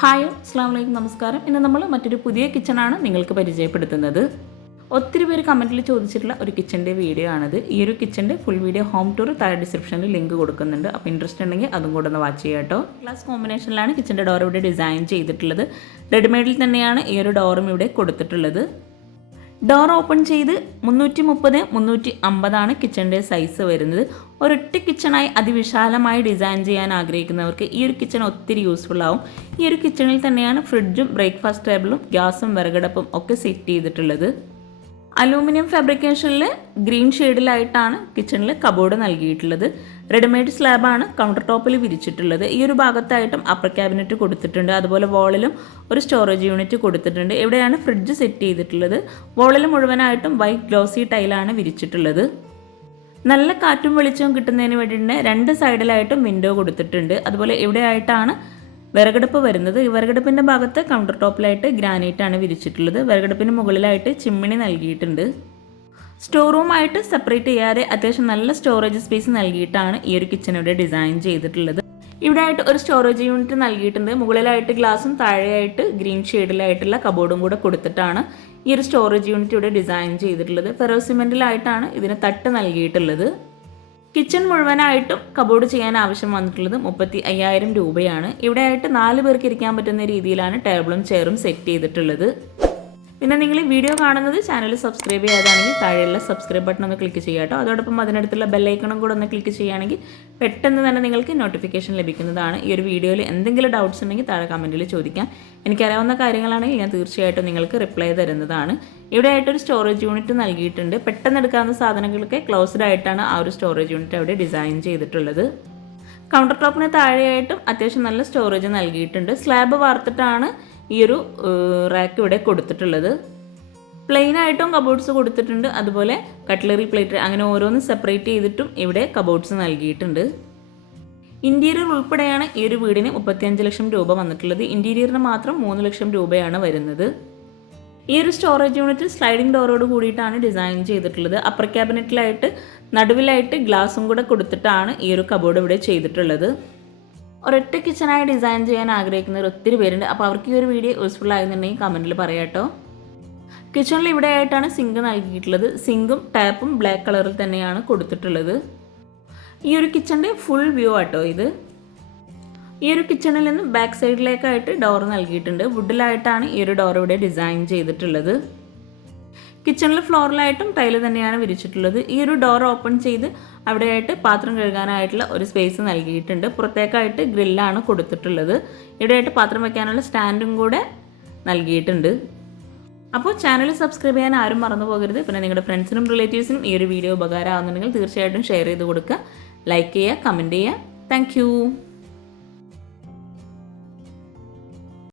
Hi അസ്സാം വലൈക്കും നമസ്കാരം. ഇന്ന് നമ്മൾ മറ്റൊരു പുതിയ കിച്ചണാണ് നിങ്ങൾക്ക് പരിചയപ്പെടുത്തുന്നത്. ഒത്തിരി പേര് കമന്റിൽ ചോദിച്ചിട്ടുള്ള ഒരു കിച്ചന്റെ വീഡിയോ ആണിത്. ഈ ഒരു കിച്ചന്റെ ഫുൾ വീഡിയോ ഹോം ടൂർ താഴെ ഡിസ്ക്രിപ്ഷനിൽ ലിങ്ക് കൊടുക്കുന്നുണ്ട്. അപ്പോൾ ഇൻട്രസ്റ്റ് ഉണ്ടെങ്കിൽ അതും കൂടെ ഒന്ന് വാച്ച് ചെയ്യാം കേട്ടോ ഗ്ലാസ് കോമ്പിനേഷനിലാണ് കിച്ചന്റെ ഡോർ ഇവിടെ ഡിസൈൻ ചെയ്തിട്ടുള്ളത്. റെഡിമെയ്ഡിൽ തന്നെയാണ് ഈ ഒരു ഡോറും ഇവിടെ കൊടുത്തിട്ടുള്ളത്. ഡോർ ഓപ്പൺ ചെയ്ത് മുന്നൂറ്റി മുപ്പത് മുന്നൂറ്റി അമ്പതാണ് കിച്ചണിന്റെ സൈസ് വരുന്നത്. ഒരൊറ്റ കിച്ചണായി അതിവിശാലമായി ഡിസൈൻ ചെയ്യാൻ ആഗ്രഹിക്കുന്നവർക്ക് ഈ ഒരു കിച്ചൺ ഒത്തിരി യൂസ്ഫുൾ ആവും. ഈ ഒരു കിച്ചണിൽ തന്നെയാണ് ഫ്രിഡ്ജും ബ്രേക്ക്ഫാസ്റ്റ് ടേബിളും ഗ്യാസും വിറകടപ്പും ഒക്കെ സെറ്റ് ചെയ്തിട്ടുള്ളത്. അലൂമിനിയം ഫാബ്രിക്കേഷനിൽ ഗ്രീൻ ഷെയ്ഡിലായിട്ടാണ് കിച്ചണിൽ കബോർഡ് നൽകിയിട്ടുള്ളത്. റെഡിമെയ്ഡ് സ്ലാബാണ് കൗണ്ടർ ടോപ്പിൽ വിരിച്ചിട്ടുള്ളത്. ഈ ഒരു ഭാഗത്തായിട്ടും അപ്പർ ക്യാബിനറ്റ് കൊടുത്തിട്ടുണ്ട്. അതുപോലെ വോളിലും ഒരു സ്റ്റോറേജ് യൂണിറ്റ് കൊടുത്തിട്ടുണ്ട്. ഇവിടെയാണ് ഫ്രിഡ്ജ് സെറ്റ് ചെയ്തിട്ടുള്ളത്. വോളിൽ മുഴുവനായിട്ടും വൈറ്റ് ഗ്ലോസി ടൈലാണ് വിരിച്ചിട്ടുള്ളത്. നല്ല കാറ്റും വെളിച്ചവും കിട്ടുന്നതിന് വേണ്ടിയിട്ട് രണ്ട് സൈഡിലായിട്ടും വിൻഡോ കൊടുത്തിട്ടുണ്ട്. അതുപോലെ ഇവിടെയായിട്ടാണ് വിറകടുപ്പ് വരുന്നത്. ഈ വിറകടുപ്പിന്റെ ഭാഗത്ത് കൗണ്ടർ ടോപ്പിലായിട്ട് ഗ്രാനൈറ്റ് ആണ് വിരിച്ചിട്ടുള്ളത്. വിറകടുപ്പിന് മുകളിലായിട്ട് ചിമ്മിണി നൽകിയിട്ടുണ്ട്. സ്റ്റോർ റൂമായിട്ട് സെപ്പറേറ്റ് ചെയ്യാതെ അത്യാവശ്യം നല്ല സ്റ്റോറേജ് സ്പേസ് നൽകിയിട്ടാണ് ഈ ഒരു കിച്ചൺ ഇവിടെ ഡിസൈൻ ചെയ്തിട്ടുള്ളത്. ഇവിടെ ആയിട്ട് ഒരു സ്റ്റോറേജ് യൂണിറ്റ് നൽകിയിട്ടുണ്ട്. മുകളിലായിട്ട് ഗ്ലാസും താഴെയായിട്ട് ഗ്രീൻ ഷെയ്ഡിലായിട്ടുള്ള കബോർഡും കൂടെ കൊടുത്തിട്ടാണ് ഈ ഒരു സ്റ്റോറേജ് യൂണിറ്റ് ഇവിടെ ഡിസൈൻ ചെയ്തിട്ടുള്ളത്. ഫെറോ സിമെന്റിലായിട്ടാണ് ഇതിന് തട്ട് നൽകിയിട്ടുള്ളത്. കിച്ചൺ മുഴുവനായിട്ടും കബോർഡ് ചെയ്യാൻ ആവശ്യം വന്നിട്ടുള്ളത് മുപ്പത്തി അയ്യായിരം രൂപയാണ്. ഇവിടെ ആയിട്ട് നാല് പേർക്ക് ഇരിക്കാൻ പറ്റുന്ന രീതിയിലാണ് ടേബിളും ചെയറും സെറ്റ് ചെയ്തിട്ടുള്ളത്. പിന്നെ നിങ്ങൾ ഈ വീഡിയോ കാണുന്നത് ചാനൽ സബ്സ്ക്രൈബ് ചെയ്യാതാണെങ്കിൽ താഴെയുള്ള സബ്സ്ക്രൈബ് ബട്ടൺ ഒന്ന് ക്ലിക്ക് ചെയ്യുക കേട്ടോ. അതോടൊപ്പം അതിനടുത്തുള്ള ബെല്ലൈക്കണും കൂടെ ഒന്ന് ക്ലിക്ക് ചെയ്യുകയാണെങ്കിൽ പെട്ടെന്ന് തന്നെ നിങ്ങൾക്ക് നോട്ടിഫിക്കേഷൻ ലഭിക്കുന്നതാണ്. ഈ ഒരു വീഡിയോയിൽ എന്തെങ്കിലും ഡൗട്ട്സ് ഉണ്ടെങ്കിൽ താഴെ കമന്റിൽ ചോദിക്കാം. എനിക്കറിയാവുന്ന കാര്യങ്ങളാണെങ്കിൽ ഞാൻ തീർച്ചയായിട്ടും നിങ്ങൾക്ക് റിപ്ലൈ തരുന്നതാണ്. ഇവിടെ ആയിട്ടൊരു സ്റ്റോറേജ് യൂണിറ്റ് നൽകിയിട്ടുണ്ട്. പെട്ടെന്ന് എടുക്കാവുന്ന സാധനങ്ങളൊക്കെ ക്ലോസ്ഡ് ആയിട്ടാണ് ആ ഒരു സ്റ്റോറേജ് യൂണിറ്റ് അവിടെ ഡിസൈൻ ചെയ്തിട്ടുള്ളത്. കൗണ്ടർ ടോപ്പിന് താഴെയായിട്ടും അത്യാവശ്യം നല്ല സ്റ്റോറേജ് നൽകിയിട്ടുണ്ട്. സ്ലാബ് വാർത്തിട്ടാണ് ഈ ഒരു റാക്ക് ഇവിടെ കൊടുത്തിട്ടുള്ളത്. പ്ലെയിൻ ആയിട്ടും കബോർഡ്സ് കൊടുത്തിട്ടുണ്ട്. അതുപോലെ കട്ട്ലറി പ്ലേറ്റ് അങ്ങനെ ഓരോന്ന് സെപ്പറേറ്റ് ചെയ്തിട്ടും ഇവിടെ കബോർഡ്സ് നൽകിയിട്ടുണ്ട്. ഇന്റീരിയർ ഉൾപ്പെടെയാണ് ഈ ഒരു വീടിന് മുപ്പത്തിയഞ്ച് ലക്ഷം രൂപ വന്നിട്ടുള്ളത്. ഇന്റീരിയറിന് മാത്രം മൂന്ന് ലക്ഷം രൂപയാണ് വരുന്നത്. ഈ ഒരു സ്റ്റോറേജ് യൂണിറ്റ് സ്ലൈഡിംഗ് ഡോറോട് കൂടിയിട്ടാണ് ഡിസൈൻ ചെയ്തിട്ടുള്ളത്. അപ്പർ ക്യാബിനറ്റിലായിട്ട് നടുവിലായിട്ട് ഗ്ലാസും കൂടെ കൊടുത്തിട്ടാണ് ഈ ഒരു കബോർഡ് ഇവിടെ ചെയ്തിട്ടുള്ളത്. ഒരൊറ്റ കിച്ചണായി ഡിസൈൻ ചെയ്യാൻ ആഗ്രഹിക്കുന്നവർ ഒത്തിരി പേരുണ്ട്. അപ്പോൾ അവർക്ക് ഈ ഒരു വീഡിയോ യൂസ്ഫുൾ ആകുന്നുണ്ടെങ്കിൽ കമന്റിൽ പറയാട്ടോ കിച്ചണിൽ ഇവിടെ ആയിട്ടാണ് സിങ്ക് നൽകിയിട്ടുള്ളത്. സിങ്കും ടാപ്പും ബ്ലാക്ക് കളറിൽ തന്നെയാണ് കൊടുത്തിട്ടുള്ളത്. ഈ ഒരു കിച്ചണിന്റെ ഫുൾ വ്യൂ ആട്ടോ ഇത്. ഈ ഒരു കിച്ചണിൽ നിന്ന് ബാക്ക് സൈഡിലേക്കായിട്ട് ഡോർ നൽകിയിട്ടുണ്ട്. വുഡിലായിട്ടാണ് ഈ ഒരു ഡോർ ഇവിടെ ഡിസൈൻ ചെയ്തിട്ടുള്ളത്. കിച്ചണിൽ ഫ്ലോറിലായിട്ടും ടൈൽ തന്നെയാണ് വിരിച്ചിട്ടുള്ളത്. ഈ ഒരു ഡോർ ഓപ്പൺ ചെയ്ത് അവിടെയായിട്ട് പാത്രം കഴുകാനായിട്ടുള്ള ഒരു സ്പേസ് നൽകിയിട്ടുണ്ട്. പുറത്തേക്കായിട്ട് ഗ്രില്ലാണ് കൊടുത്തിട്ടുള്ളത്. ഇവിടെയായിട്ട് പാത്രം വെക്കാനുള്ള സ്റ്റാൻഡും കൂടെ നൽകിയിട്ടുണ്ട്. അപ്പോൾ ചാനൽ സബ്സ്ക്രൈബ് ചെയ്യാൻ ആരും മറന്നു പോകരുത്. പിന്നെ നിങ്ങളുടെ ഫ്രണ്ട്സിനും റിലേറ്റീവ്സിനും ഈ ഒരു വീഡിയോ ഉപകാരമാകുന്നുണ്ടെങ്കിൽ തീർച്ചയായിട്ടും ഷെയർ ചെയ്ത് കൊടുക്കുക. ലൈക്ക് ചെയ്യുക കമന്റ് ചെയ്യുക. താങ്ക്